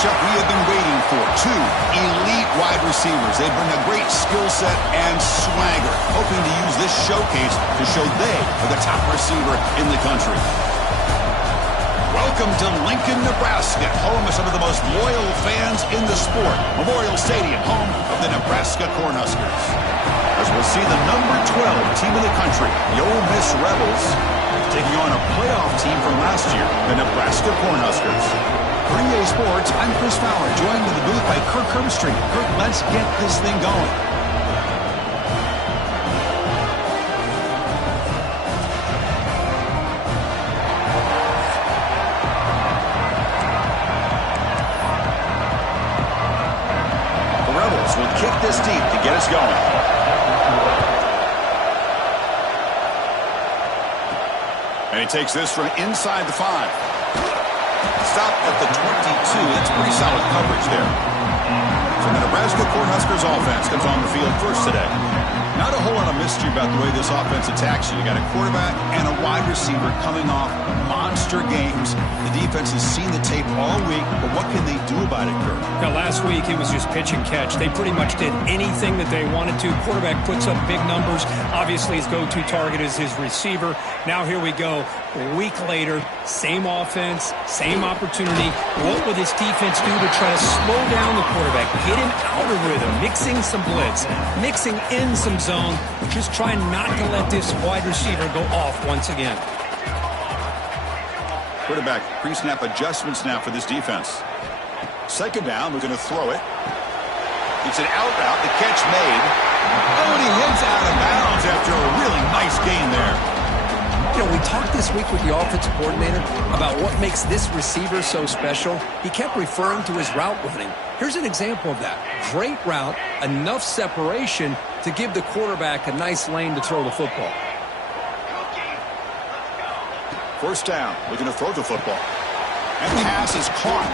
matchup we have been waiting for. Two elite wide receivers. They bring a great skill set and swagger, hoping to use this showcase to show they are the top receiver in the country. Welcome to Lincoln, Nebraska, home of some of the most loyal fans in the sport. Memorial Stadium, home of the Nebraska Cornhuskers. As we'll see the number 12 team in the country, the Ole Miss Rebels, taking on a playoff team from last year, the Nebraska Cornhuskers. For EA Sports, I'm Chris Fowler, joined in the booth by Kirk Herbstreit. Kirk, let's get this thing going. The Rebels will kick this deep to get us going. And he takes this from inside the 5. Stopped at the 22. That's pretty solid coverage there. So the Nebraska Cornhuskers offense comes on the field first today. Not a whole lot of mystery about the way this offense attacks you. You got a quarterback and a wide receiver coming off monster games. The defense has seen the tape all week, but what can they do about it, Kirk? Now, last week it was just pitch and catch. They pretty much did anything that they wanted to. Quarterback puts up big numbers. Obviously, his go-to target is his receiver. Now here we go. A week later, same offense, same opportunity. What will this defense do to try to slow down the quarterback, get him out of rhythm, mixing some blitz, mixing in some zone, just trying not to let this wide receiver go off once again. Quarterback pre-snap adjustments now for this defense. Second down, we're going to throw it. It's an out route, the catch made. Oh, and he heads out of bounds after a really nice gain there. You know, we talked this week with the offensive coordinator about what makes this receiver so special. He kept referring to his route running. Here's an example of that. Great route, enough separation to give the quarterback a nice lane to throw the football. First down, looking to throw the football. And the pass is caught.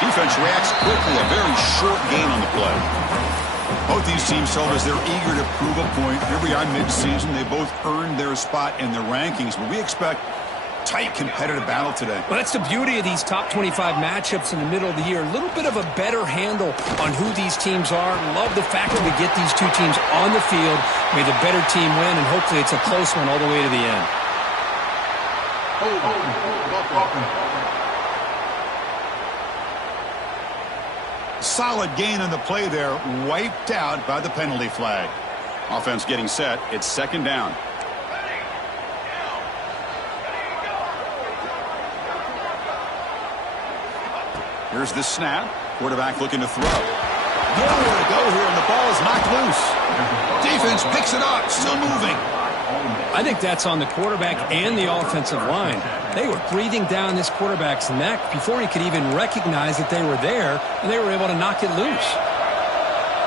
Defense reacts quickly, a very short gain on the play. Both these teams told us they're eager to prove a point. Here we are mid-season. They both earned their spot in the rankings, but we expect tight competitive battle today. Well, that's the beauty of these top 25 matchups in the middle of the year. A little bit of a better handle on who these teams are. Love the fact that we get these two teams on the field. May the better team win, and hopefully it's a close one all the way to the end. Solid gain on the play there, wiped out by the penalty flag. Offense getting set. It's second down. Here's the snap. Quarterback looking to throw. Nowhere to go here, and the ball is knocked loose. Defense picks it up, still moving. I think that's on the quarterback and the offensive line. They were breathing down this quarterback's neck before he could even recognize that they were there, and they were able to knock it loose.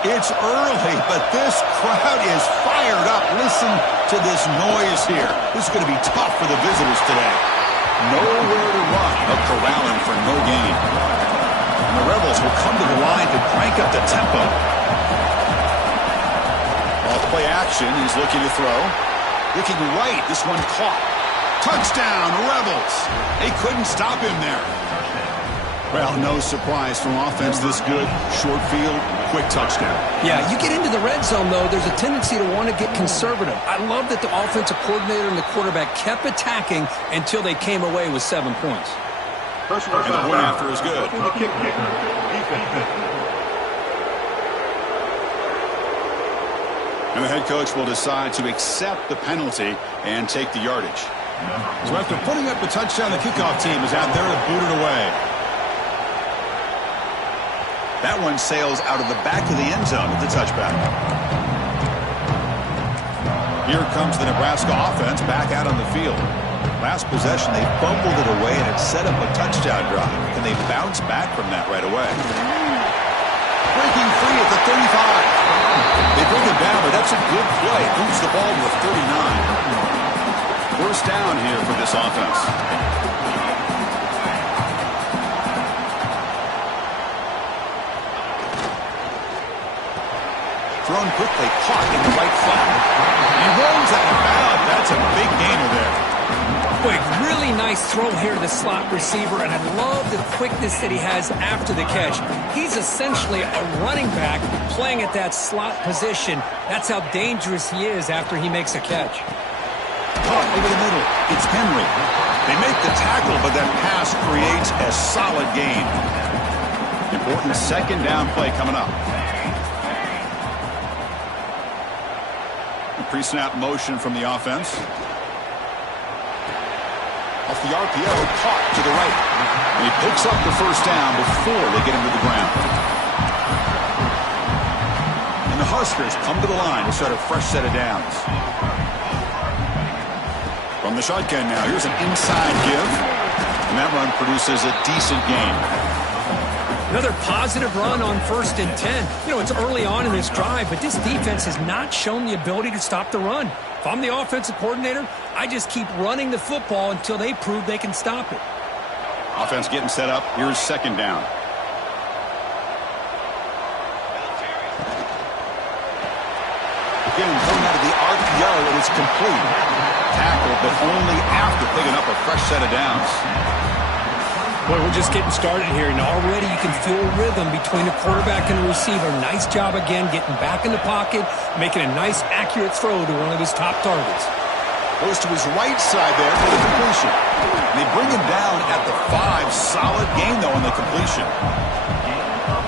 It's early, but this crowd is fired up. Listen to this noise here. This is going to be tough for the visitors today. Nowhere to run, but corralling for no gain. And the Rebels will come to the line to crank up the tempo. Off play action, he's looking to throw. Looking right, this one caught. Touchdown, Rebels. They couldn't stop him there. Well, no surprise from offense this good. Short field, quick touchdown. Yeah, you get into the red zone, though, there's a tendency to want to get conservative. I love that the offensive coordinator and the quarterback kept attacking until they came away with 7 points. And the point after is good. And the head coach will decide to accept the penalty and take the yardage. So after putting up the touchdown, the kickoff team is out there to boot it away. That one sails out of the back of the end zone with the touchback. Here comes the Nebraska offense back out on the field. Last possession, they fumbled it away, and it set up a touchdown drive. Can they bounce back from that right away? Breaking free at the 35. They bring it down, but that's a good play. Moves the ball to the 39. First down here for this offense. Thrown quickly, caught in the right flat. He rolls out of bounds. That's a big gainer there. Boy, really nice nice throw here to the slot receiver, and I love the quickness that he has after the catch. He's essentially a running back playing at that slot position. That's how dangerous he is after he makes a catch. Caught over the middle. It's Henry. They make the tackle, but that pass creates a solid gain. Important second down play coming up. Pre-snap motion from the offense. Off the RPO, caught to the right. And he picks up the first down before they get him to the ground. And the Huskers come to the line to start a fresh set of downs. From the shotgun now, here's an inside give. And that run produces a decent gain. Another positive run on 1st and 10. You know, it's early on in this drive, but this defense has not shown the ability to stop the run. If I'm the offensive coordinator, I just keep running the football until they prove they can stop it. Offense getting set up. Here's second down. Again, thrown out of the RPO, and it's complete. Tackled, but only after picking up a fresh set of downs. Boy, we're just getting started here, and already you can feel a rhythm between the quarterback and the receiver. Nice job again getting back in the pocket, making a nice, accurate throw to one of his top targets. Goes to his right side there for the completion. And they bring him down at the 5. Solid gain, though, on the completion.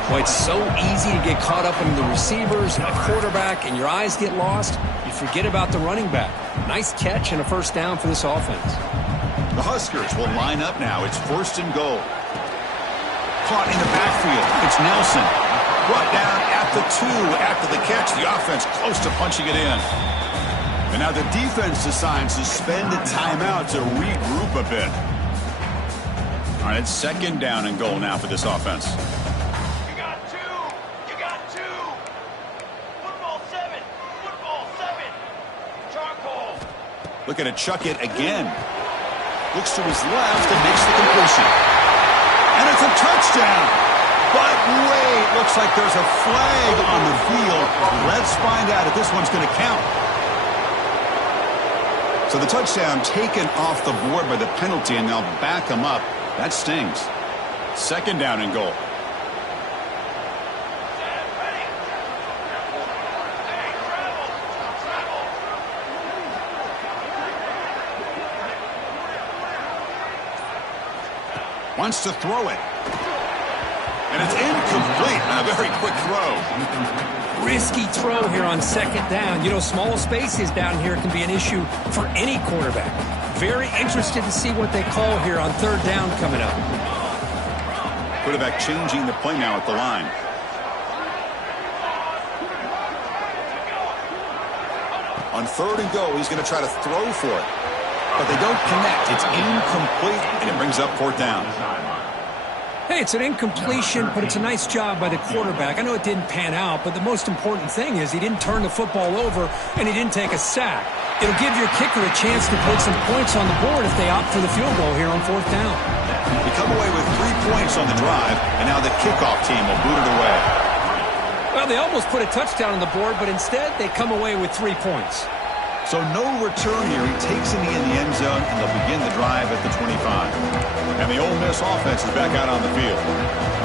Boy, it's so easy to get caught up in the receivers and the quarterback, and your eyes get lost. You forget about the running back. Nice catch and a first down for this offense. The Huskers will line up now. It's 1st and goal. Caught in the backfield. It's Nelson. Brought down at the 2 after the catch. The offense close to punching it in. And now the defense decides to spend a timeout to regroup a bit. All right, it's 2nd down and goal now for this offense. You got 2. You got 2. Football 7. Football 7. Charcoal. Looking to chuck it again. Looks to his left and makes the completion. And it's a touchdown. But wait, looks like there's a flag on the field. Let's find out if this one's going to count. So the touchdown taken off the board by the penalty, and they'll back him up. That stings. 2nd down and goal. Wants to throw it. And it's incomplete on a very quick throw. Risky throw here on 2nd down. You know, small spaces down here can be an issue for any quarterback. Very interested to see what they call here on 3rd down coming up. Quarterback changing the play now at the line. On 3rd and goal, he's going to try to throw for it. But they don't connect. It's incomplete, and it brings up 4th down. Hey, it's an incompletion, but it's a nice job by the quarterback. I know it didn't pan out, but the most important thing is he didn't turn the football over, and he didn't take a sack. It'll give your kicker a chance to put some points on the board if they opt for the field goal here on 4th down. They come away with 3 points on the drive, and now the kickoff team will boot it away. Well, they almost put a touchdown on the board, but instead they come away with 3 points. So no return here. He takes it in the end zone, and they'll begin the drive at the 25. And the Ole Miss offense is back out on the field.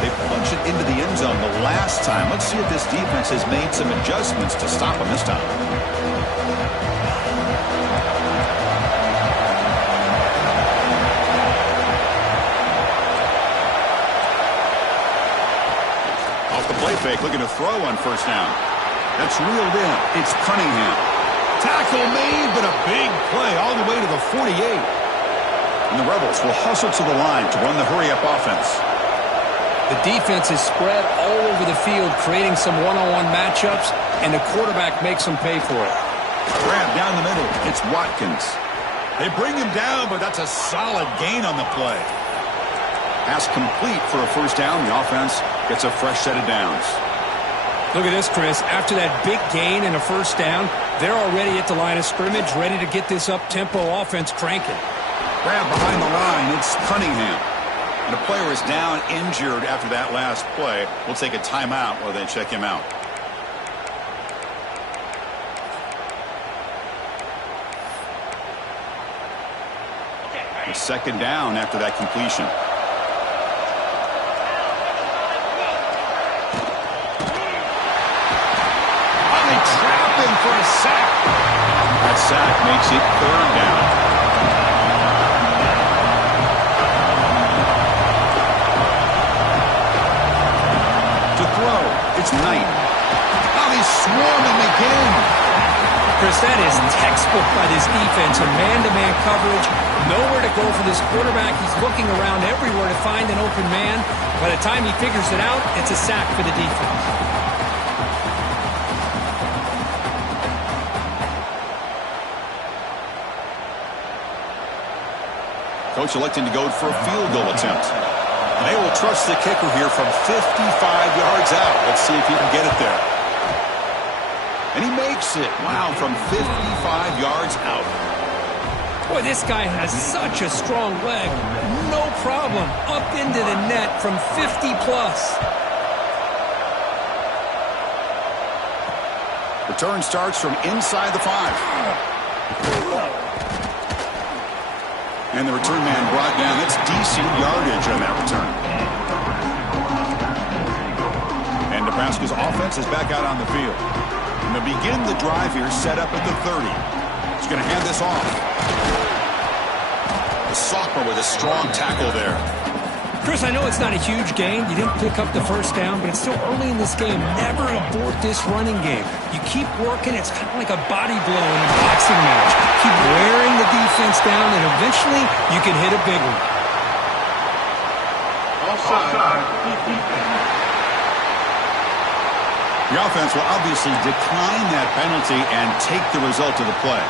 They punched it into the end zone the last time. Let's see if this defense has made some adjustments to stop them this time. Off the play fake, looking to throw on 1st down. That's reeled in. It's Cunningham. Tackle made, but a big play all the way to the 48. And the Rebels will hustle to the line to run the hurry-up offense. The defense is spread all over the field, creating some one-on-one matchups, and the quarterback makes them pay for it. Grab down the middle. It's Watkins. They bring him down, but that's a solid gain on the play. Pass complete for a 1st down. The offense gets a fresh set of downs. Look at this, Chris. After that big gain and a 1st down, they're already at the line of scrimmage, ready to get this up-tempo offense cranking. Grab behind the line. It's Cunningham. And a player is down injured after that last play. We'll take a timeout while they check him out. It's second down after that completion. Oh, they trap him for a sack. That sack makes it third down. To throw, it's Knight. Oh, they swarm him again. Chris, that is textbook by this defense. A man-to-man coverage. Nowhere to go for this quarterback. He's looking around everywhere to find an open man. By the time he figures it out, it's a sack for the defense. Coach electing to go for a field goal attempt. And they will trust the kicker here from 55 yards out. Let's see if he can get it there. And he makes it. Wow, from 55 yards out. Boy, this guy has such a strong leg. No problem. Up into the net from 50-plus. Return starts from inside the 5. And the return man brought down. That's decent yardage on that return. And Nebraska's offense is back out on the field. And they'll begin the drive here, set up at the 30. He's going to hand this off. The sophomore with a strong tackle there. Chris, I know it's not a huge gain. You didn't pick up the first down, but it's still early in this game. Never abort this running game. You keep working. It's kind of like a body blow in a boxing match. Keep wearing the defense down, and eventually you can hit a big one. The offense will obviously decline that penalty and take the result of the play.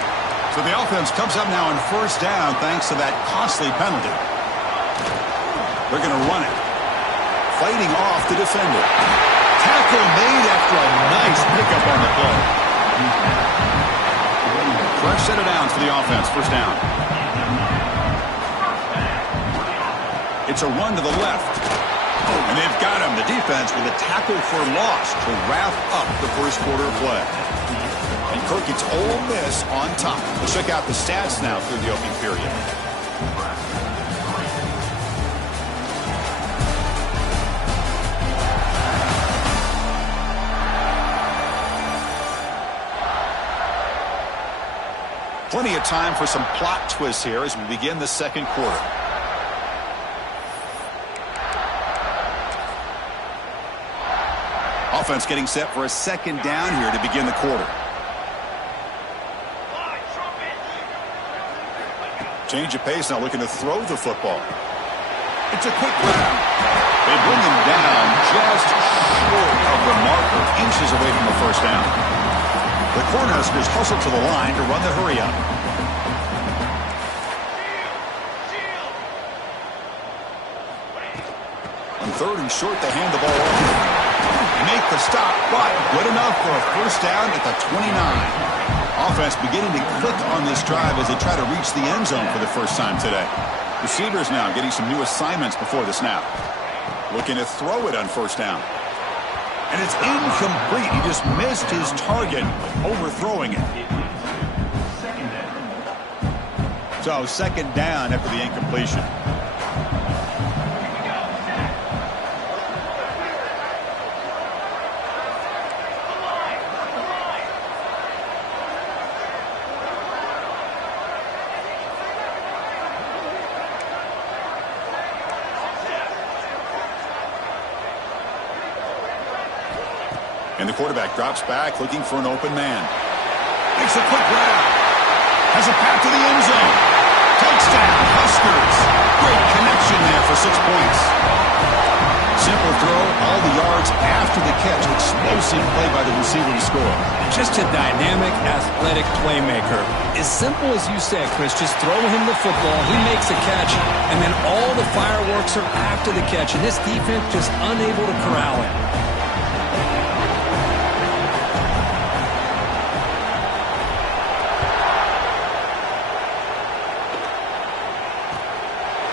So the offense comes up now on first down thanks to that costly penalty. They're going to run it. Fighting off the defender. Tackle made after a nice pickup on the play. Fresh set of downs for the offense. First down. It's a run to the left. And they've got him. The defense with a tackle for loss to wrap up the first quarter of play. And Kirk, it's Ole Miss on top. Let's check out the stats now through the opening period. Plenty of time for some plot twists here as we begin the second quarter. Offense getting set for a second down here to begin the quarter. Change of pace now, looking to throw the football. It's a quick grab. They bring him down just short of the marker, inches away from the first down. The Cornhuskers hustle to the line to run the hurry up. On third and short, they hand the ball off. Make the stop, but good enough for a first down at the 29. Offense beginning to click on this drive as they try to reach the end zone for the first time today. Receivers now getting some new assignments before the snap. Looking to throw it on first down. And it's incomplete. He just missed his target, overthrowing it. So second down after the incompletion. And the quarterback drops back, looking for an open man. Makes a quick grab. Has a path to the end zone. Touchdown, Huskers. Great connection there for 6 points. Simple throw, all the yards after the catch. Explosive play by the receiver to score. Just a dynamic, athletic playmaker. As simple as you said, Chris, just throw him the football. He makes a catch, and then all the fireworks are after the catch. And this defense just unable to corral him.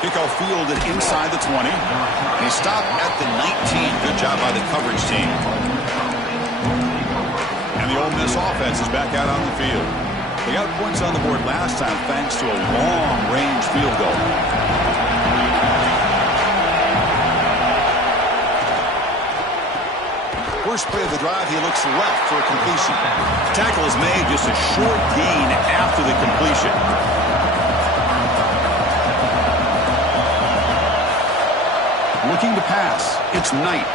Kickoff fielded inside the 20. He stopped at the 19. Good job by the coverage team. And the Ole Miss offense is back out on the field. They got points on the board last time thanks to a long-range field goal. First play of the drive, he looks left for a completion. Tackle is made, just a short gain after the completion. Looking to pass. It's Knight.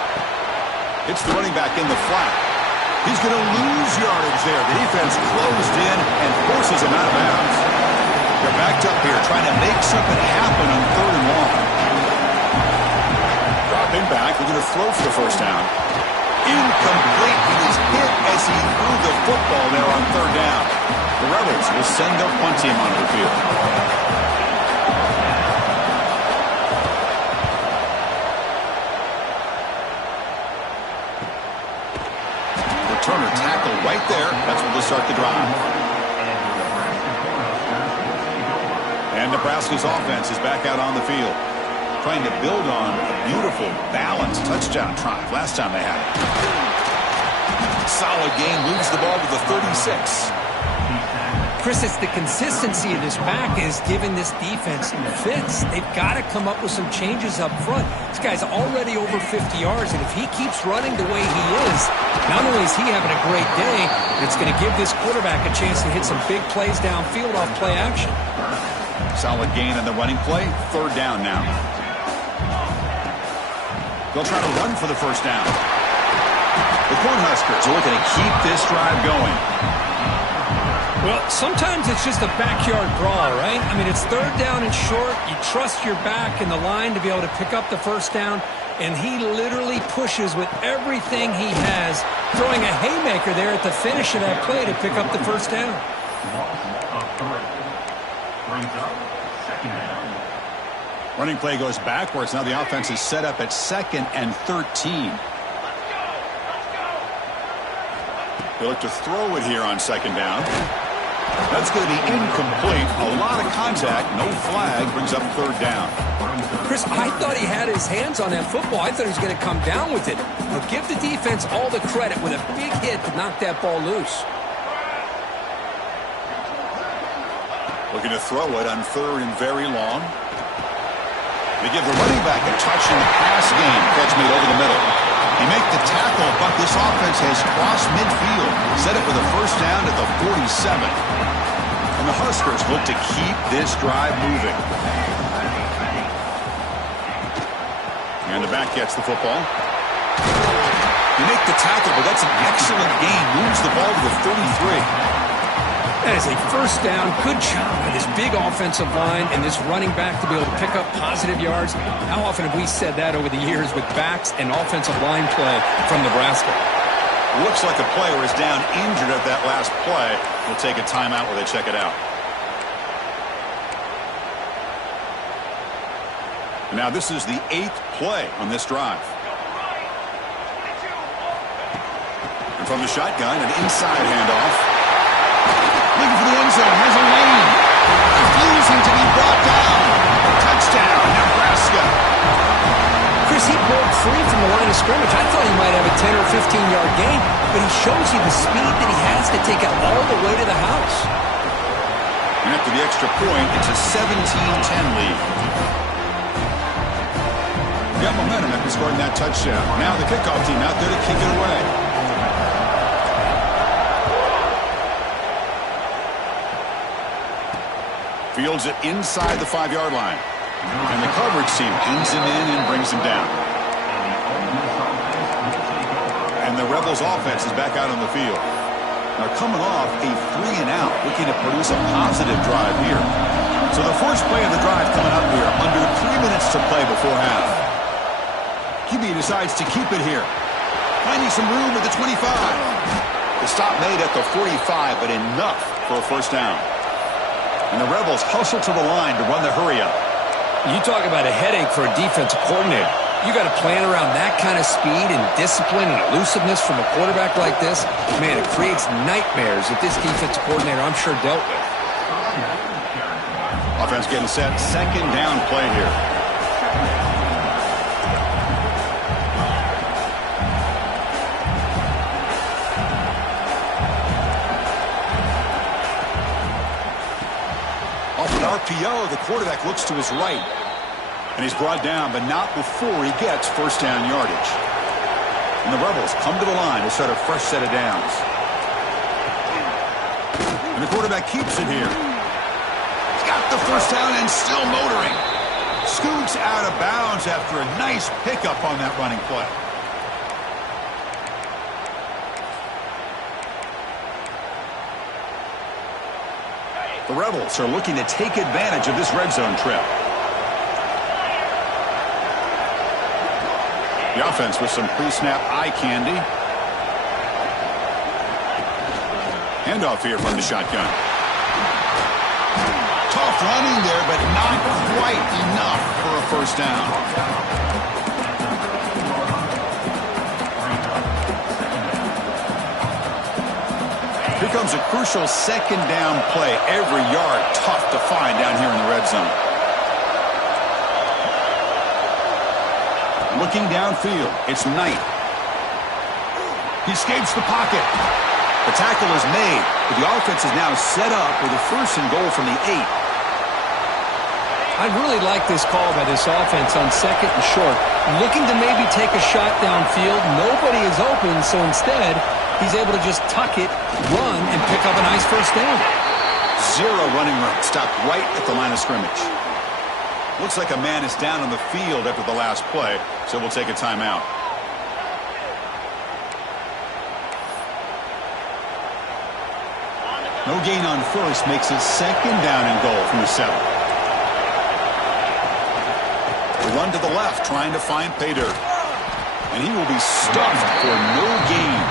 It's the running back in the flat. He's going to lose yardage there. The defense closed in and forces him out of bounds. They're backed up here trying to make something happen on 3rd and long. Dropping back, looking to throw for the first down. Incomplete. He was hit as he threw the football there on 3rd down. The Rebels will send their punt team onto the field. Returner tackle right there. That's where they'll start the drive. And Nebraska's offense is back out on the field, trying to build on a beautiful, balanced touchdown drive last time they had it. Solid game, moves the ball to the 36. Chris, it's the consistency of this back is giving this defense fits. They've got to come up with some changes up front. This guy's already over 50 yards, and if he keeps running the way he is, not only is he having a great day, but it's going to give this quarterback a chance to hit some big plays downfield off play action. Solid gain on the running play. 3rd down now. They'll try to run for the first down. The Cornhuskers are looking to keep this drive going. Well, sometimes it's just a backyard brawl, right? I mean, it's 3rd down and short. You trust your back in the line to be able to pick up the first down, and he literally pushes with everything he has, throwing a haymaker there at the finish of that play to pick up the first down. Running play goes backwards. Now the offense is set up at 2nd and 13. They look to throw it here on 2nd down. That's going to be incomplete. A lot of contact. No flag. Brings up 3rd down. Chris, I thought he had his hands on that football. I thought he was going to come down with it. But give the defense all the credit with a big hit to knock that ball loose. Looking to throw it on 3rd and very long. They give the running back a touch in the pass game. Catch made over the middle. He make the tackle, but this offense has crossed midfield. Set it for the first down at the 47. And the Huskers look to keep this drive moving. And the back gets the football. He make the tackle, but that's an excellent gain. Moves the ball to the 33. That is a first down. Good job by this big offensive line and this running back to be able to pick up positive yards. How often have we said that over the years with backs and offensive line play from Nebraska? Looks like a player is down injured at that last play. We'll take a timeout where they check it out. Now this is the 8th play on this drive. And from the shotgun, an inside handoff. Looking for the end zone. Here's a lane. Refusing to be brought down. Touchdown, Nebraska. Chris, he broke free from the line of scrimmage. I thought he might have a 10 or 15-yard gain, but he shows you the speed that he has to take it all the way to the house. And after the extra point, it's a 17-10 lead. Got momentum after scoring that touchdown. Now the kickoff team out there to kick it away. Fields it inside the 5-yard line. And the coverage team pins him in and brings him down. And the Rebels offense is back out on the field. Now coming off a 3-and-out, looking to produce a positive drive here. So the first play of the drive coming up here, under 3 minutes to play before half. QB decides to keep it here. Finding some room at the 25. The stop made at the 45, but enough for a first down. And the Rebels hustle to the line to run the hurry-up. You talk about a headache for a defensive coordinator. You got to plan around that kind of speed and discipline and elusiveness from a quarterback like this. Man, it creates nightmares that this defensive coordinator, I'm sure, dealt with. Offense getting set. 2nd down play here. RPO, the quarterback looks to his right. And he's brought down, but not before he gets first down yardage. And the Rebels come to the line to start a fresh set of downs. And the quarterback keeps it here. He's got the first down and still motoring. Scoots out of bounds after a nice pickup on that running play. The Rebels are looking to take advantage of this red zone trip. The offense with some pre-snap eye candy. Handoff here from the shotgun. Tough running there, but not quite enough for a first down. Here comes a crucial second down play. Every yard tough to find down here in the red zone. Looking downfield, it's Knight. He escapes the pocket. The tackle is made, but the offense is now set up with a first and goal from the 8. I really like this call by this offense on second and short. Looking to maybe take a shot downfield. Nobody is open, so instead, he's able to just tuck it, run, and pick up a nice first down. Zero running room. Stopped right at the line of scrimmage. Looks like a man is down on the field after the last play, so we'll take a timeout. No gain on first makes it second down and goal from the 7. The run to the left, trying to find pay dirt. And he will be stuffed for no gain.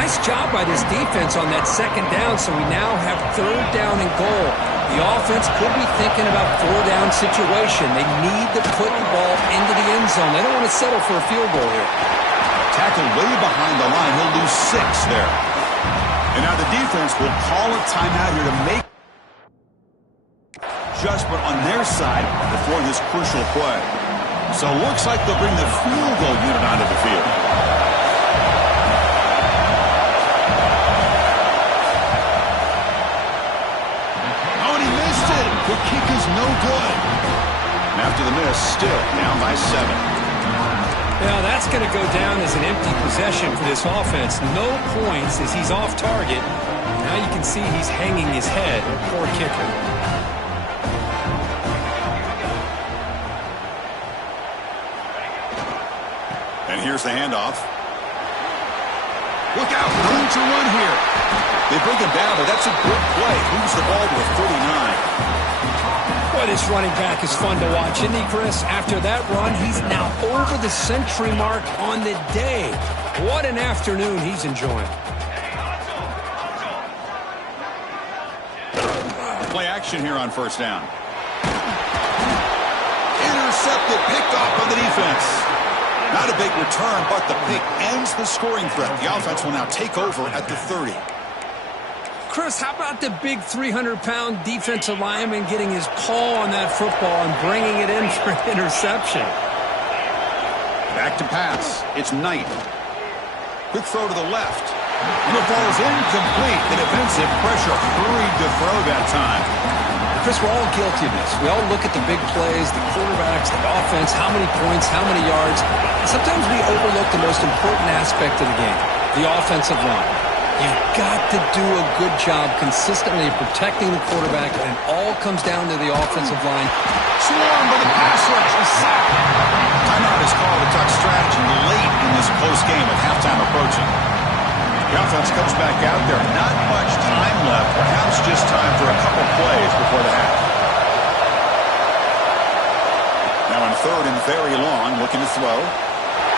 Nice job by this defense on that second down, so we now have third down and goal. The offense could be thinking about four-down situation. They need to put the ball into the end zone. They don't want to settle for a field goal here. Tackled way behind the line. He'll lose 6 there. And now the defense will call a timeout here to make adjustment on their side before this crucial play. So it looks like they'll bring the field goal unit onto the field. The kick is no good. And after the miss, still down by 7. Now that's going to go down as an empty possession for this offense. No points as he's off target. Now you can see he's hanging his head. Poor kicker. And here's the handoff. Look out, room to run here. They bring him down, but that's a good play. Moves the ball to a 39. Boy, this running back is fun to watch, isn't he, Chris? After that run, he's now over the century mark on the day. What an afternoon he's enjoying. Play action here on first down. Intercepted, picked off by the defense. Not a big return, but the pick ends the scoring threat. The offense will now take over at the 30. Chris, how about the big 300-pound defensive lineman getting his paw on that football and bringing it in for an interception? Back to pass. It's Knight. Quick throw to the left. And the ball is incomplete. The defensive pressure hurried to throw that time. Chris, we're all guilty of this. We all look at the big plays, the quarterbacks, the offense, how many points, how many yards. And sometimes we overlook the most important aspect of the game, the offensive line. You've got to do a good job consistently protecting the quarterback, and it all comes down to the offensive line. Swarmed by the pass rush. A sack. Timeout is called to talk strategy late in this close game with halftime approaching. The offense comes back out there. Not much time left. Perhaps just time for a couple plays before the half. Now in third and very long, looking to throw.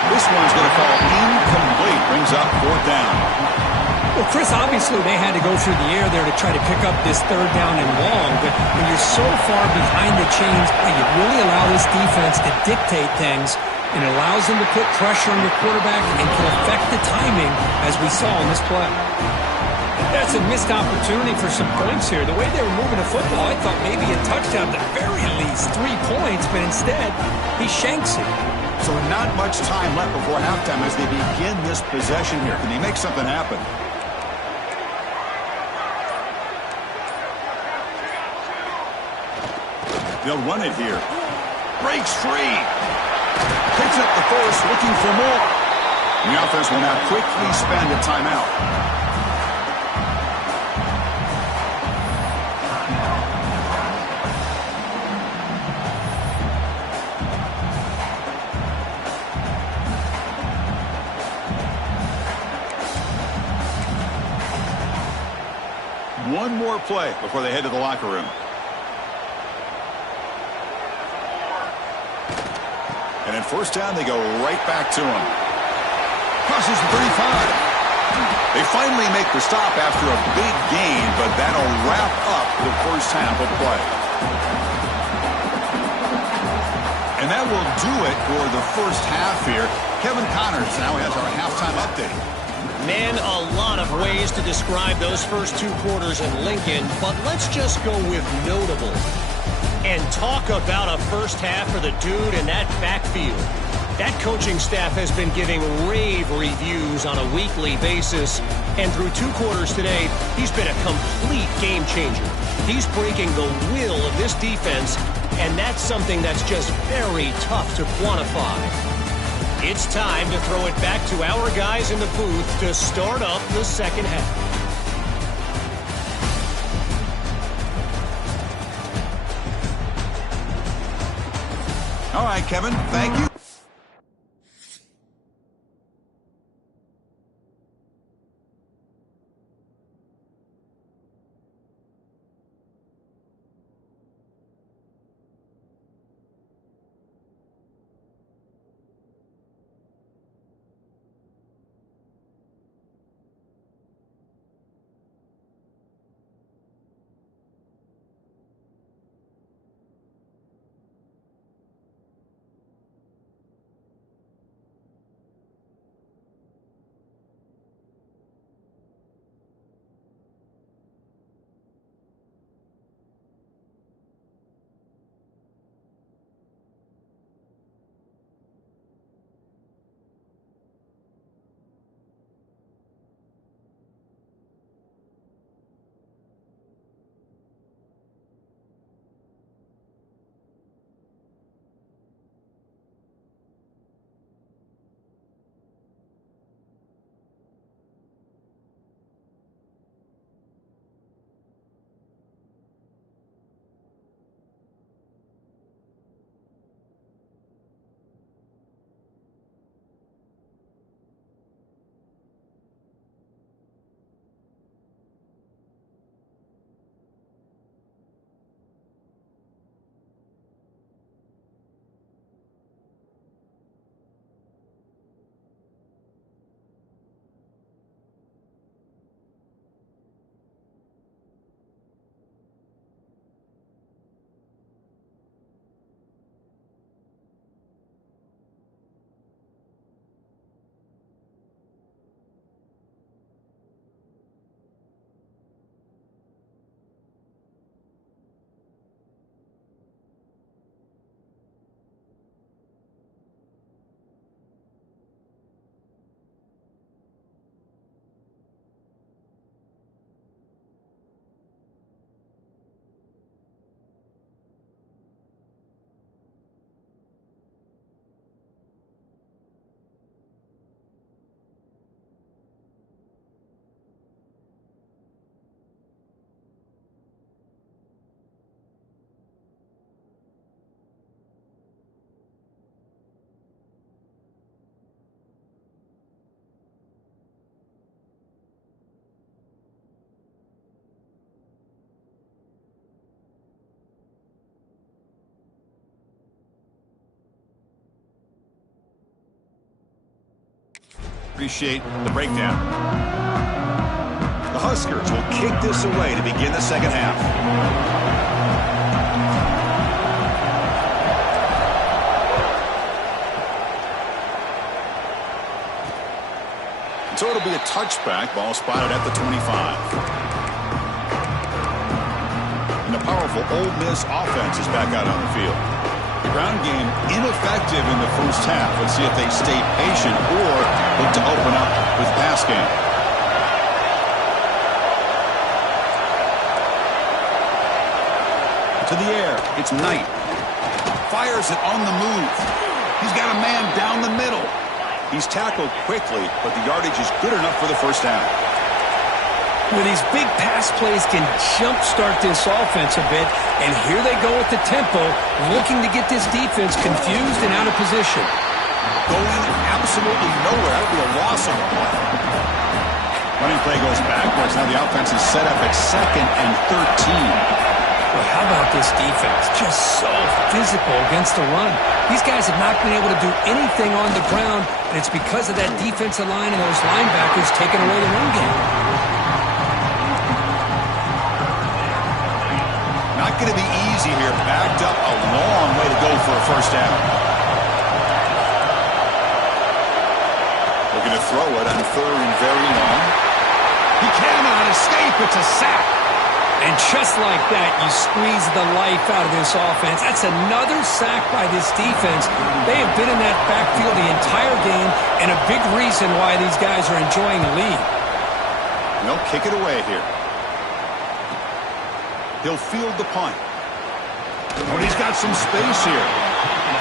This one's going to fall incomplete. Brings up fourth down. Well, Chris, obviously they had to go through the air there to try to pick up this third down and long, but when you're so far behind the chains, you really allow this defense to dictate things, and it allows them to put pressure on your quarterback and can affect the timing, as we saw in this play. That's a missed opportunity for some points here. The way they were moving the football, I thought maybe a touchdown, at the very least 3 points, but instead he shanks it. So not much time left before halftime as they begin this possession here. Can they make something happen? They'll run it here. Breaks free. Picks up the first, looking for more. And the offense will now quickly spend a timeout. One more play before they head to the locker room. And in first down, they go right back to him. Crosses the 35. They finally make the stop after a big gain, but that'll wrap up the first half of play. And that will do it for the first half here. Kevin Connors now has our halftime update. Man, a lot of ways to describe those first two quarters in Lincoln, but let's just go with notable. And talk about a first half for the dude in that backfield. That coaching staff has been giving rave reviews on a weekly basis, and through two quarters today, he's been a complete game changer. He's breaking the will of this defense, and that's something that's just very tough to quantify. It's time to throw it back to our guys in the booth to start up the second half. All right, Kevin, thank you. Appreciate the breakdown. The Huskers will kick this away to begin the second half. So it'll be a touchback. Ball spotted at the 25. And the powerful Ole Miss offense is back out on the field. The ground game ineffective in the first half. Let's see if they stay patient or look to open up with pass game. To the air. It's Knight. Fires it on the move. He's got a man down the middle. He's tackled quickly, but the yardage is good enough for the first down. Well, these big pass plays can jumpstart this offense a bit, and here they go with the tempo, looking to get this defense confused and out of position. Going absolutely nowhere. That would be a loss on the play. Running play goes backwards. Now the offense is set up at 2nd and 13. Well, how about this defense? Just so physical against the run. These guys have not been able to do anything on the ground, and it's because of that defensive line and those linebackers taking away the run game. Not going to be easy here. Backed up a long way to go for a first down. Looking to throw it on 3rd and very long. He cannot escape. It's a sack. And just like that, you squeeze the life out of this offense. That's another sack by this defense. They have been in that backfield the entire game, and a big reason why these guys are enjoying the lead. They'll kick it away here. He'll field the punt. Oh, he's got some space here.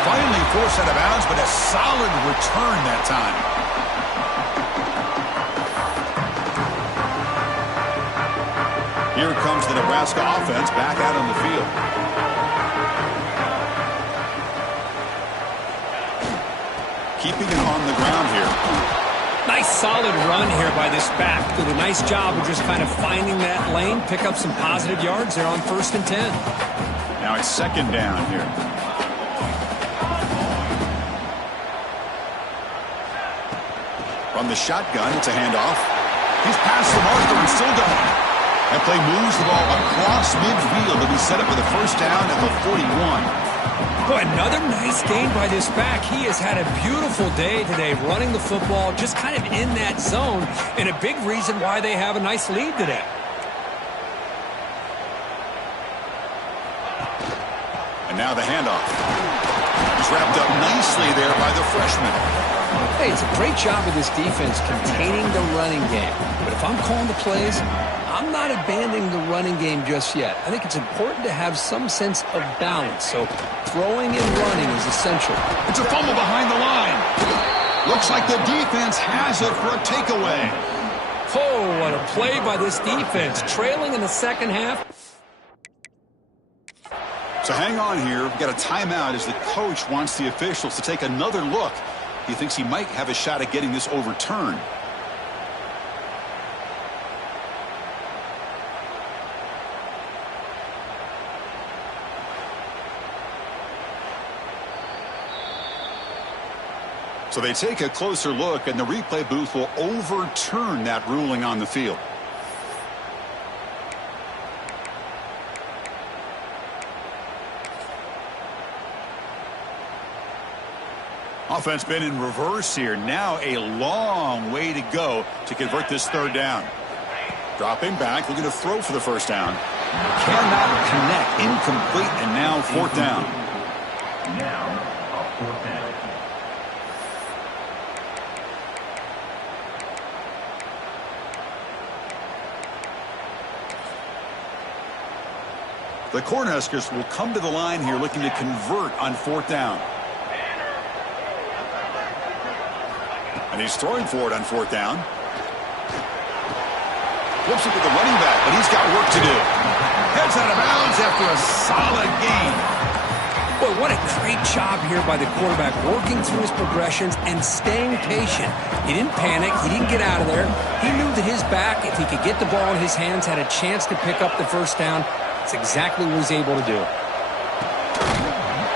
Finally forced out of bounds, but a solid return that time. Here comes the Nebraska offense back out on the field. Keeping it on the ground here. Nice solid run here by this back. Did a nice job of just kind of finding that lane, pick up some positive yards there on 1st and 10. Now it's 2nd down here. From the shotgun, it's a handoff. He's past the marker and still going. That play moves the ball across midfield to be set up for the first down at the 41. Boy, another nice game by this back. He has had a beautiful day today running the football, just kind of in that zone, and a big reason why they have a nice lead today. And now the handoff. He's wrapped up nicely there by the freshman. Hey, it's a great job of this defense containing the running game. But if I'm calling the plays, I'm not abandoning the running game just yet. I think it's important to have some sense of balance. So throwing and running is essential. It's a fumble behind the line. Looks like the defense has it for a takeaway. Oh, what a play by this defense. Trailing in the second half. So hang on here. We've got a timeout as the coach wants the officials to take another look. He thinks he might have a shot at getting this overturned. So they take a closer look, and the replay booth will overturn that ruling on the field. Offense been in reverse here. Now a long way to go to convert this 3rd down. Dropping back, looking to throw for the first down. Cannot connect, incomplete, and now 4th down. Now, a 4th down. The Cornhuskers will come to the line here looking to convert on 4th down. And he's throwing for it on 4th down. Flips it with the running back, but he's got work to do. Heads out of bounds after a solid gain. Boy, what a great job here by the quarterback, working through his progressions and staying patient. He didn't panic. He didn't get out of there. He knew that his back, if he could get the ball in his hands, had a chance to pick up the first down. That's exactly what he's able to do.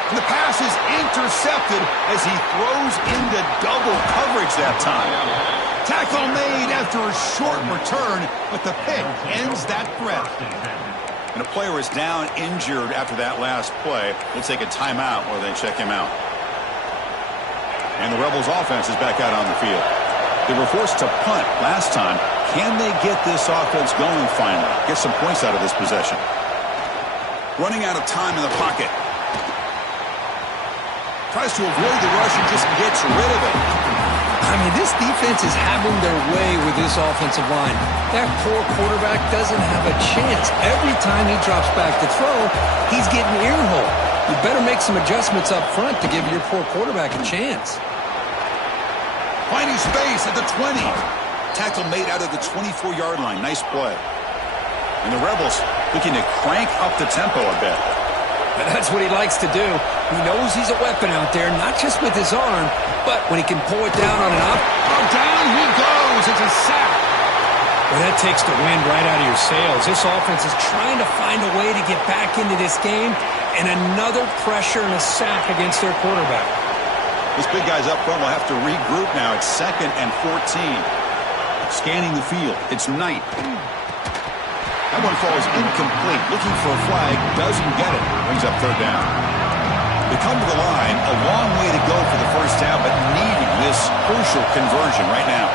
And the pass is intercepted as he throws into double coverage that time. Tackle made after a short return, but the pick ends that threat. And a player is down injured after that last play. We'll take a timeout while they check him out. And the Rebels offense is back out on the field. They were forced to punt last time. Can they get this offense going finally? Get some points out of this possession. Running out of time in the pocket. Tries to avoid the rush and just gets rid of it. I mean, this defense is having their way with this offensive line. That poor quarterback doesn't have a chance. Every time he drops back to throw, he's getting earholed. You better make some adjustments up front to give your poor quarterback a chance. Finding space at the 20. Tackle made out of the 24-yard line. Nice play. And the Rebels looking to crank up the tempo a bit. And that's what he likes to do. He knows he's a weapon out there, not just with his arm, but when he can pull it down on an up. Oh, down he goes. It's a sack. Well, that takes the wind right out of your sails. This offense is trying to find a way to get back into this game, and another pressure and a sack against their quarterback. This big guy's up front will have to regroup now. It's 2nd and 14. Scanning the field. It's Knight. That one falls incomplete. Looking for a flag. Doesn't get it. Brings up 3rd down. They come to the line. A long way to go for the first down, but needing this crucial conversion right now.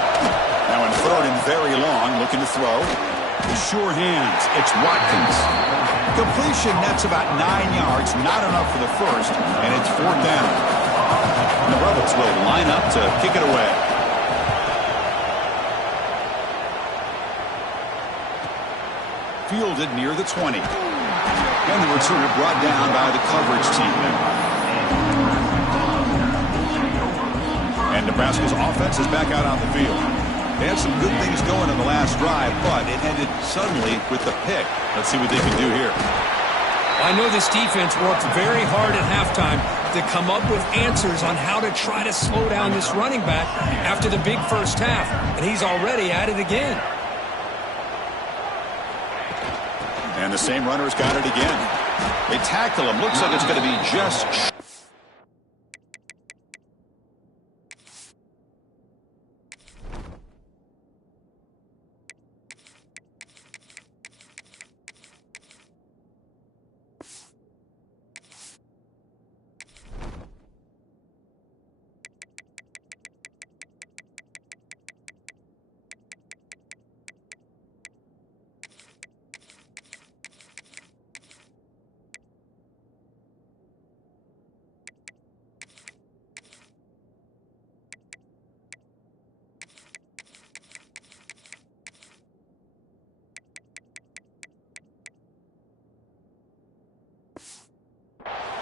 Now in 3rd and very long. Looking to throw. With sure hands. It's Watkins. Completion nets about 9 yards. Not enough for the first. And it's 4th down. And the Rebels will line up to kick it away. Fielded near the 20. And the returner brought down by the coverage team now. And Nebraska's offense is back out on the field. They had some good things going in the last drive, but it ended suddenly with the pick. Let's see what they can do here. I know this defense worked very hard at halftime to come up with answers on how to try to slow down this running back after the big first half, and he's already at it again. And the same runner's got it again. They tackle him. Looks like it's going to be just...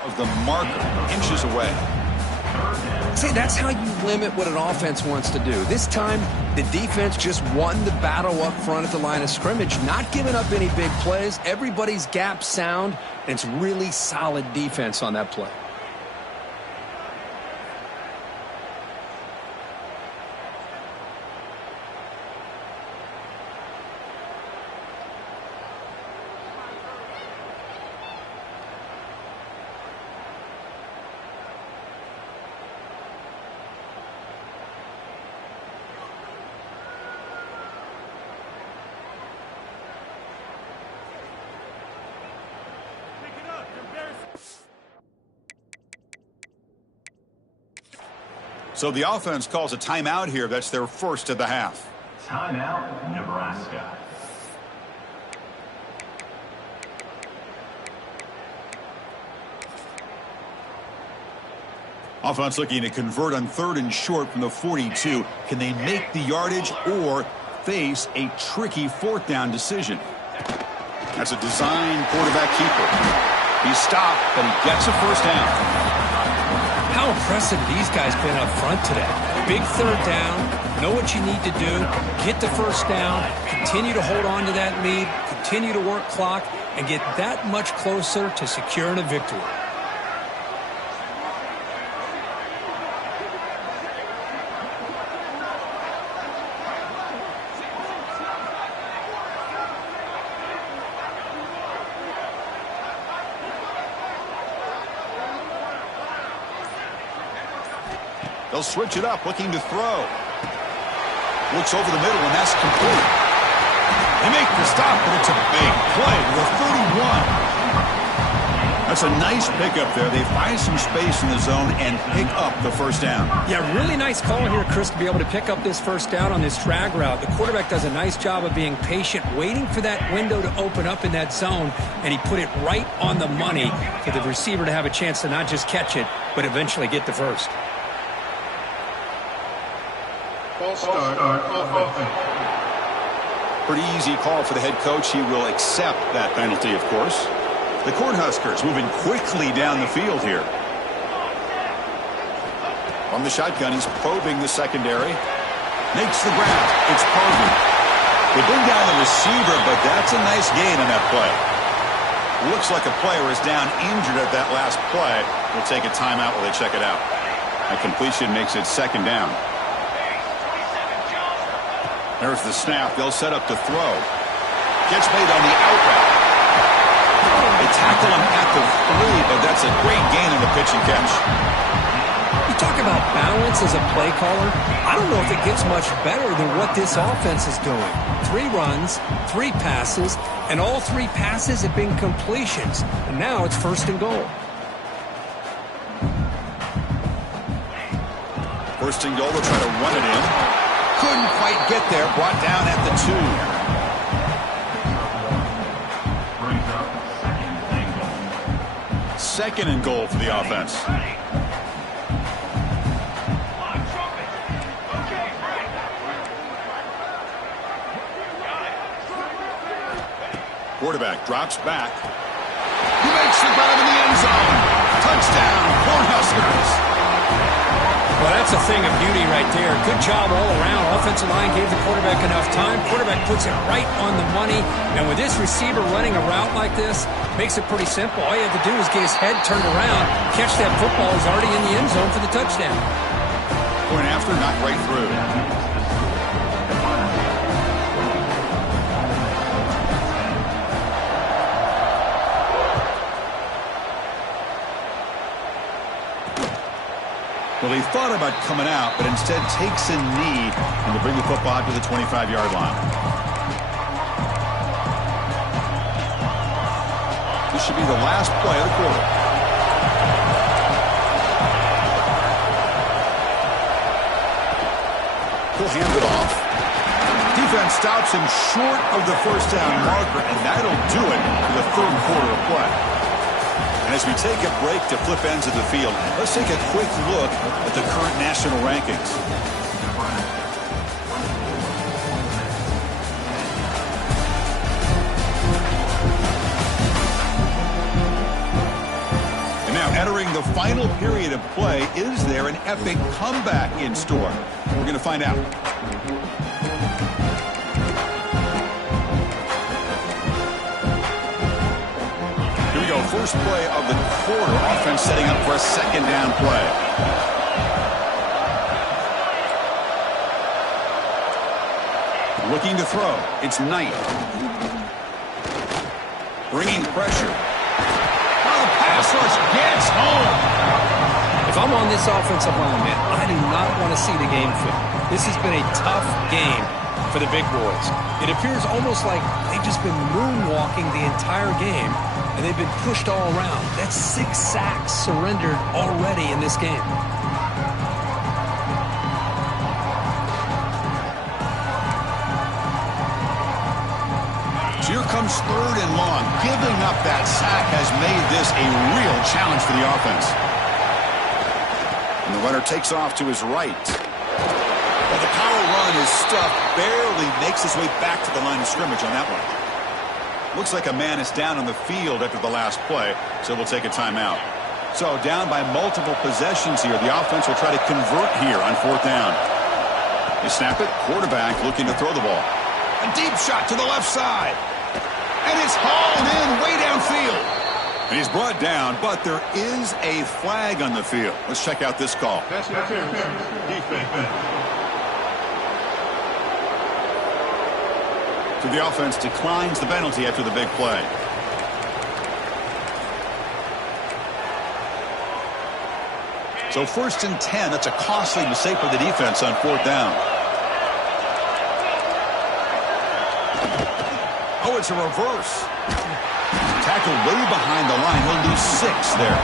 of the marker, inches away. See, that's how you limit what an offense wants to do. This time, the defense just won the battle up front at the line of scrimmage, not giving up any big plays. Everybody's gap sound, and it's really solid defense on that play. So the offense calls a timeout here. That's their first of the half. Timeout, Nebraska. Offense looking to convert on 3rd and short from the 42. Can they make the yardage or face a tricky 4th down decision? That's a design quarterback keeper. He's stopped, but he gets a first down. How impressive these guys been up front today. Big 3rd down, know what you need to do, get the first down, continue to hold on to that lead, continue to work clock, and get that much closer to securing a victory. They'll switch it up, looking to throw. Looks over the middle, and that's complete. They make the stop, but it's a big play to the 31. That's a nice pickup there. They find some space in the zone and pick up the first down. Yeah, really nice call here, Chris, to be able to pick up this first down on this drag route. The quarterback does a nice job of being patient, waiting for that window to open up in that zone, and he put it right on the money for the receiver to have a chance to not just catch it, but eventually get the first. False start. Offense. Pretty easy call for the head coach. He will accept that penalty, of course. The Cornhuskers moving quickly down the field here. From the shotgun, he's probing the secondary. Makes the ground. It's Parvey. They bring down the receiver, but that's a nice gain on that play. Looks like a player is down injured at that last play. We'll take a timeout while they check it out. A completion makes it second down. There's the snap. They'll set up to throw. Gets made on the out route. They tackle him at the 3, but that's a great gain on the pitch and catch. You talk about balance as a play caller. I don't know if it gets much better than what this offense is doing. 3 runs, 3 passes, and all 3 passes have been completions. And now it's 1st and goal. 1st and goal. They'll try to run it in. Couldn't quite get there. Brought down at the 2. Brings up second and goal. 2nd and goal for the offense. Quarterback drops back. He makes the grab in the end zone. Touchdown, Cornhuskers. Well, that's a thing of beauty right there. Good job all around. Offensive line gave the quarterback enough time. Quarterback puts it right on the money. And with this receiver running a route like this, makes it pretty simple. All you have to do is get his head turned around, catch that football. He's already in the end zone for the touchdown. Point after, not right through. Well, he thought about coming out, but instead takes a knee and to bring the football out to the 25-yard line. This should be the last play of the quarter. He'll hand it off. Defense stops him short of the 1st down marker, and that'll do it for the 3rd quarter of play. And as we take a break to flip ends of the field, let's take a quick look at the current national rankings. And now entering the final period of play, is there an epic comeback in store? We're going to find out. First play of the quarter. Offense setting up for a 2nd down play. Looking to throw. It's Knight. Bringing pressure. Oh, the pass rush gets home. If I'm on this offensive line, man, I do not want to see the game film. This has been a tough game for the big boys. It appears almost like they've just been moonwalking the entire game, and they've been pushed all around. That's 6 sacks surrendered already in this game. So here comes 3rd and long. Giving up that sack has made this a real challenge for the offense. And the runner takes off to his right. Well, the power run is stuffed. Barely makes his way back to the line of scrimmage on that one. Looks like a man is down on the field after the last play, so we'll take a timeout. So down by multiple possessions here. The offense will try to convert here on 4th down. They snap it. Quarterback looking to throw the ball. A deep shot to the left side. And it's hauled in way downfield. And he's brought down, but there is a flag on the field. Let's check out this call. That's defense. So the offense declines the penalty after the big play. So 1st and 10. That's a costly mistake for the defense on 4th down. Oh, it's a reverse. Tackled way behind the line. He'll lose 6 there.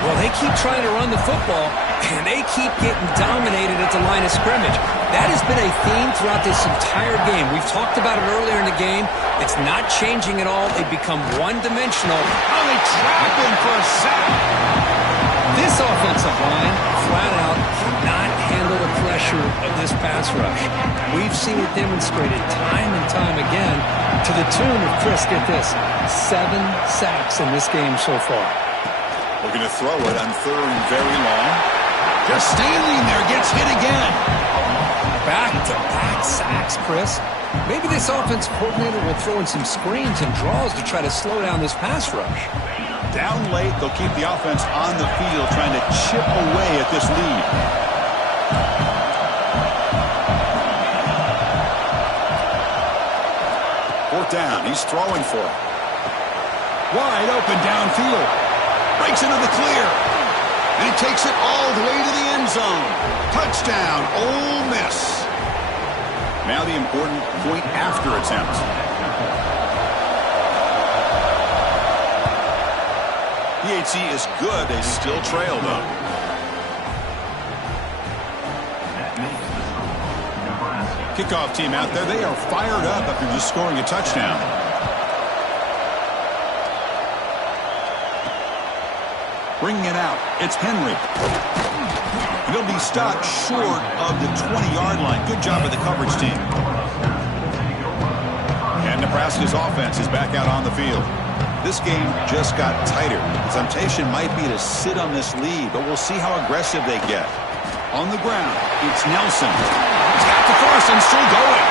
Well, they keep trying to run the football, and they keep getting dominated at the line of scrimmage. That has been a theme throughout this entire game. We've talked about it earlier in the game. It's not changing at all. They've become one-dimensional. Oh, they trap him for a sack. This offensive line, flat out, cannot handle the pressure. pressure of this pass rush. We've seen it demonstrated time and time again to the tune of, Chris, get this, 7 sacks in this game so far. Looking to throw it on 3rd and very long. Just standing there, gets hit again. Back-to-back sacks, Chris. Maybe this offense coordinator will throw in some screens and draws to try to slow down this pass rush. Down late, they'll keep the offense on the field, trying to chip away at this lead. Fourth down, he's throwing for it. Wide open downfield. Breaks into the clear. And he takes it all the way to the end zone. Touchdown, Ole Miss. Now the important point after attempt. PHC is good. They still trail, though. Kickoff team out there. They are fired up after just scoring a touchdown. Bringing it out. It's Henry. He'll be stopped short of the 20-yard line. Good job of the coverage team. And Nebraska's offense is back out on the field. This game just got tighter. The temptation might be to sit on this lead, but we'll see how aggressive they get. On the ground, it's Nelson. He's got the first and still going.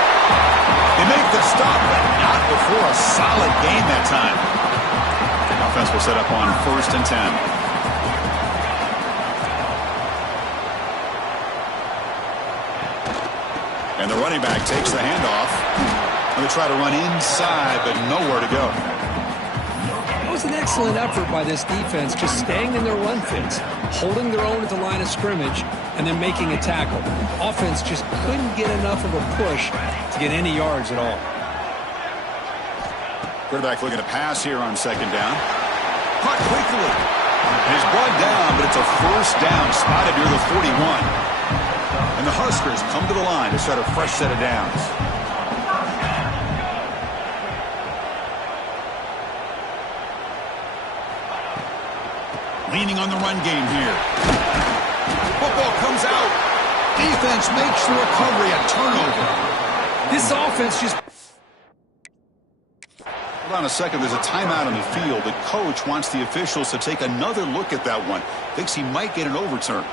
They make the stop, but not before a solid game that time. Offense will set up on 1st and 10. And the running back takes the handoff. Going to try to run inside, but nowhere to go. It was an excellent effort by this defense, just staying in their run fits, holding their own at the line of scrimmage, and then making a tackle. Offense just couldn't get enough of a push to get any yards at all. Quarterback looking to pass here on 2nd down. Caught quickly. And he's brought down, but it's a 1st down spotted near the 41. And the Huskers come to the line to start a fresh set of downs. Leaning on the run game here. Football comes out. Defense makes the recovery, a turnover. This offense just... Hold on a second. There's a timeout on the field. The coach wants the officials to take another look at that one. Thinks he might get an overturn.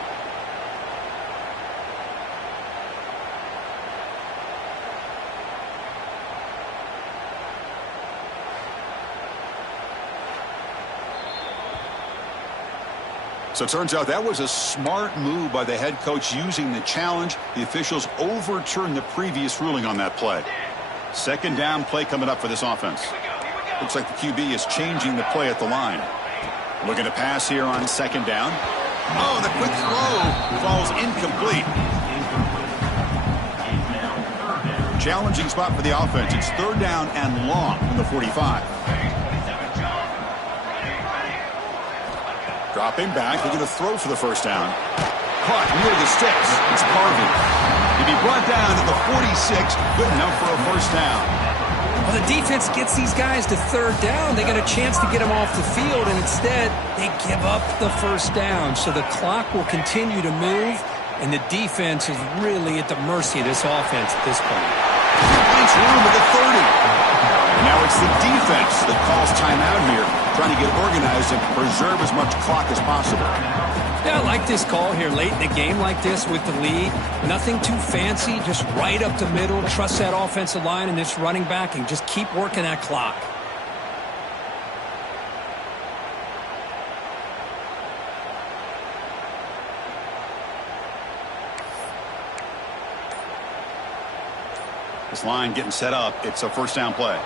So it turns out that was a smart move by the head coach using the challenge. The officials overturned the previous ruling on that play. 2nd down play coming up for this offense. Looks like the QB is changing the play at the line. Looking to pass here on 2nd down. Oh, the quick throw falls incomplete. Challenging spot for the offense. It's 3rd down and long from the 45. Dropping back, looking to throw for the 1st down. Caught near the sticks. It's Harvey. He'll be brought down to the 46. Good enough for a 1st down. Well, the defense gets these guys to 3rd down. They got a chance to get them off the field, and instead they give up the 1st down. So the clock will continue to move, and the defense is really at the mercy of this offense at this point. Finds room at the 30. Now it's the defense that calls timeout here, trying to get organized and preserve as much clock as possible. Yeah, I like this call here late in the game like this with the lead. Nothing too fancy, just right up the middle. Trust that offensive line and this running back and just keep working that clock. This line getting set up. It's a 1st down play.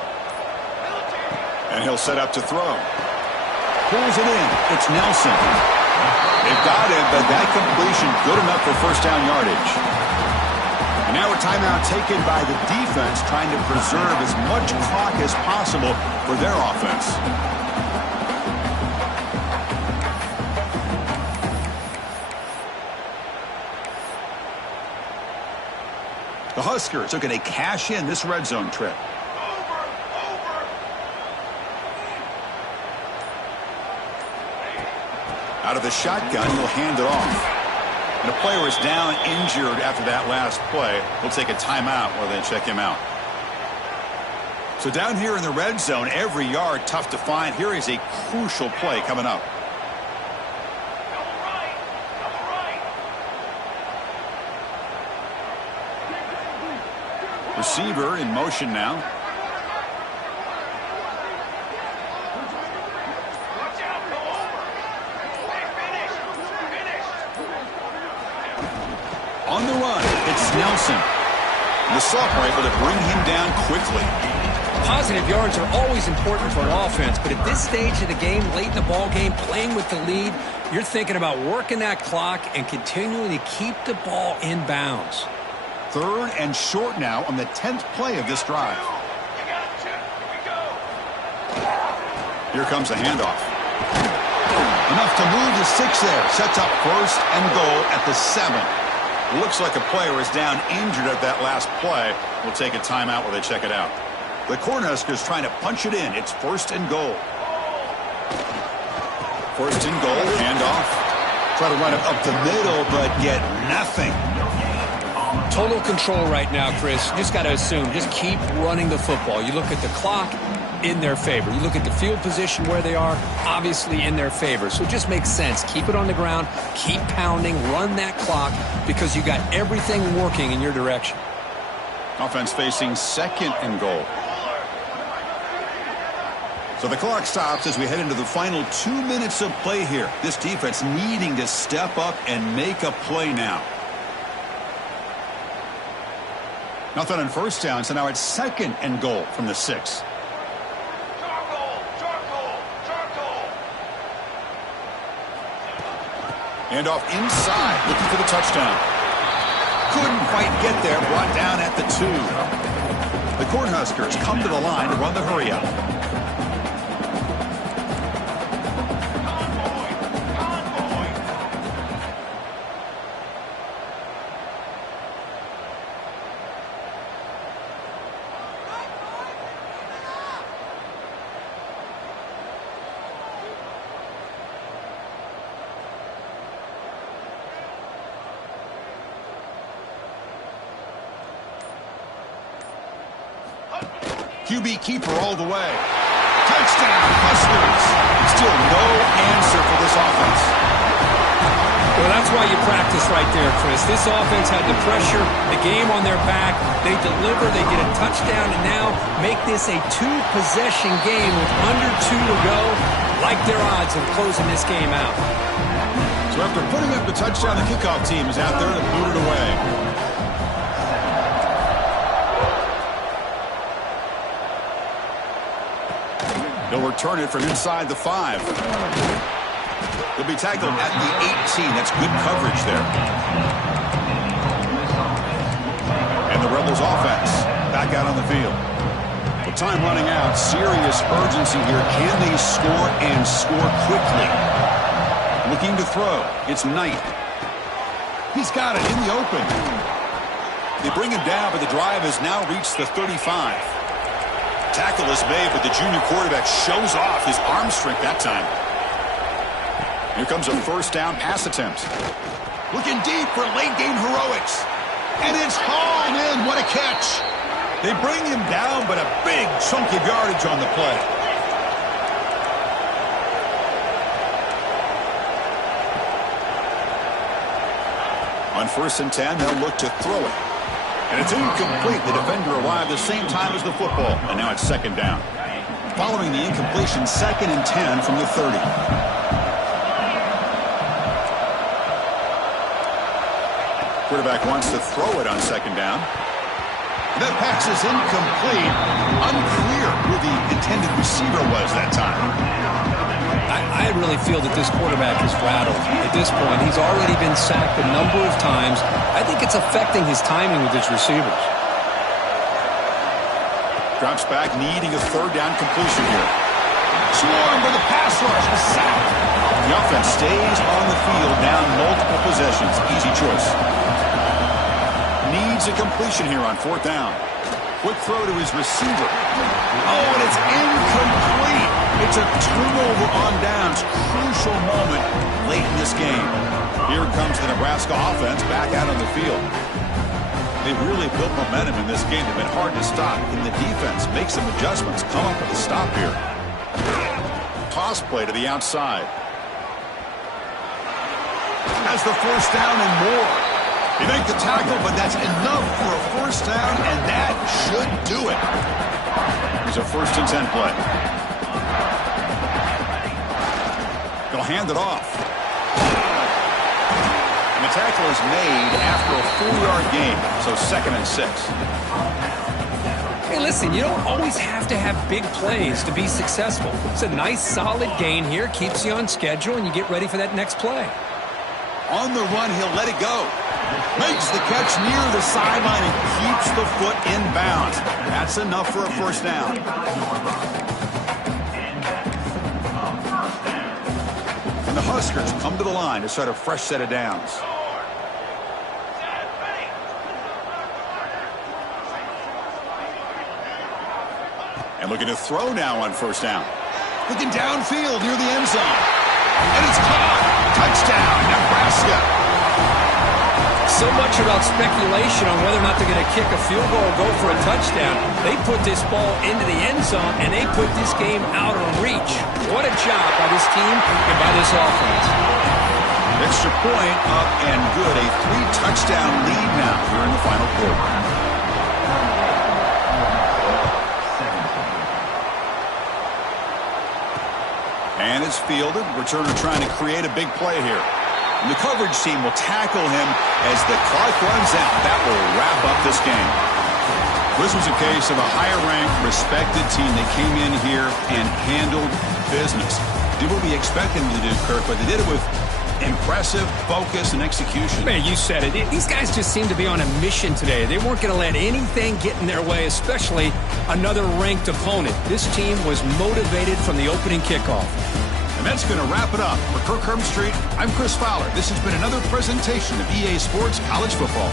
And he'll set up to throw. Pulls it in. It's Nelson. They've got him, but that completion good enough for 1st down yardage. And now a timeout taken by the defense, trying to preserve as much clock as possible for their offense. The Huskers are going to cash in this red zone trip. Out of the shotgun, he'll hand it off. And a player is down injured after that last play. We'll take a timeout while they check him out. So down here in the red zone, every yard tough to find. Here is a crucial play coming up. Receiver in motion now. On the run, it's Nelson. The sophomore able to bring him down quickly. Positive yards are always important for an offense, but at this stage of the game, late in the ball game, playing with the lead, you're thinking about working that clock and continuing to keep the ball in bounds. 3rd and short now on the 10th play of this drive. Here comes the handoff. Enough to move the 6 there. Sets up 1st and goal at the 7. Looks like a player is down injured at that last play. We'll take a timeout while they check it out. The Cornhuskers trying to punch it in. It's 1st and goal. 1st and goal. Handoff. Try to run it up the middle, but get nothing. Total control right now, Chris. You just got to assume. Just keep running the football. You look at the clock, in their favor. You look at the field position where they are, obviously in their favor. So it just makes sense. Keep it on the ground, keep pounding, run that clock, because you got everything working in your direction. Offense facing 2nd and goal. So the clock stops as we head into the final 2 minutes of play here. This defense needing to step up and make a play now. Nothing on 1st down, so now it's 2nd and goal from the 6. And off inside, looking for the touchdown. Couldn't quite get there, brought down at the 2. The Cornhuskers come to the line to run the hurry out. QB keeper all the way. Touchdown, Huskers. Still no answer for this offense. Well, that's why you practice right there, Chris. This offense had the pressure, the game on their back. They deliver, they get a touchdown, and now make this a 2-possession game with under 2 to go. Like their odds of closing this game out. So after putting up the touchdown, the kickoff team is out there to boot it away. They'll return it from inside the 5. They'll be tackled at the 18. That's good coverage there. And the Rebels offense back out on the field. With time running out, serious urgency here. Can they score and score quickly? Looking to throw. It's Knight. He's got it in the open. They bring him down, but the drive has now reached the 35. Tackle is made, but the junior quarterback shows off his arm strength that time. Here comes a 1st down pass attempt. Looking deep for late game heroics. And it's hauled in. What a catch. They bring him down, but a big chunk of yardage on the play. On 1st and 10, they'll look to throw it. And it's incomplete. The defender arrived the same time as the football. And now it's 2nd down. Following the incompletion, 2nd and 10 from the 30. Quarterback wants to throw it on 2nd down. And that pass is incomplete. Unclear who the intended receiver was that time. I really feel that this quarterback is rattled. At this point, he's already been sacked a number of times. I think it's affecting his timing with his receivers. Drops back, needing a 3rd down completion here. Swarmed with a pass rush, a sack. The offense stays on the field, down multiple possessions. Easy choice. Need needs a completion here on 4th down. Quick throw to his receiver. Oh, and it's incomplete. It's a turnover on downs. Crucial moment late in this game. Here comes the Nebraska offense back out on the field. They've really built momentum in this game. They've been hard to stop. And the defense makes some adjustments. Come up with a stop here. Toss play to the outside. Has the 1st down and more. He made the tackle, but that's enough for a 1st down, and that should do it. Here's a 1st and 10 play. They'll hand it off. And the tackle is made after a 4-yard gain, so 2nd and 6. Hey, listen, you don't always have to have big plays to be successful. It's a nice, solid gain here, keeps you on schedule, and you get ready for that next play. On the run, he'll let it go. Makes the catch near the sideline and keeps the foot in bounds. That's enough for a 1st down. And the Huskers come to the line to start a fresh set of downs. And looking to throw now on 1st down. Looking downfield near the end zone. And it's caught. Touchdown, Nebraska. So much about speculation on whether or not they're going to kick a field goal or go for a touchdown. They put this ball into the end zone, and they put this game out of reach. What a job by this team and by this offense. Extra point up and good. A 3-touchdown lead now here in the final quarter. And it's fielded. Returner trying to create a big play here. And the coverage team will tackle him as the clock runs out. That will wrap up this game. This was a case of a higher-ranked, respected team that came in here and handled business. Did what we expected them to do, Kirk, but they did it with impressive focus and execution. Man, you said it. These guys just seem to be on a mission today. They weren't going to let anything get in their way, especially another ranked opponent. This team was motivated from the opening kickoff. And that's going to wrap it up. For Kirk Herbstreit, I'm Chris Fowler. This has been another presentation of EA Sports College Football.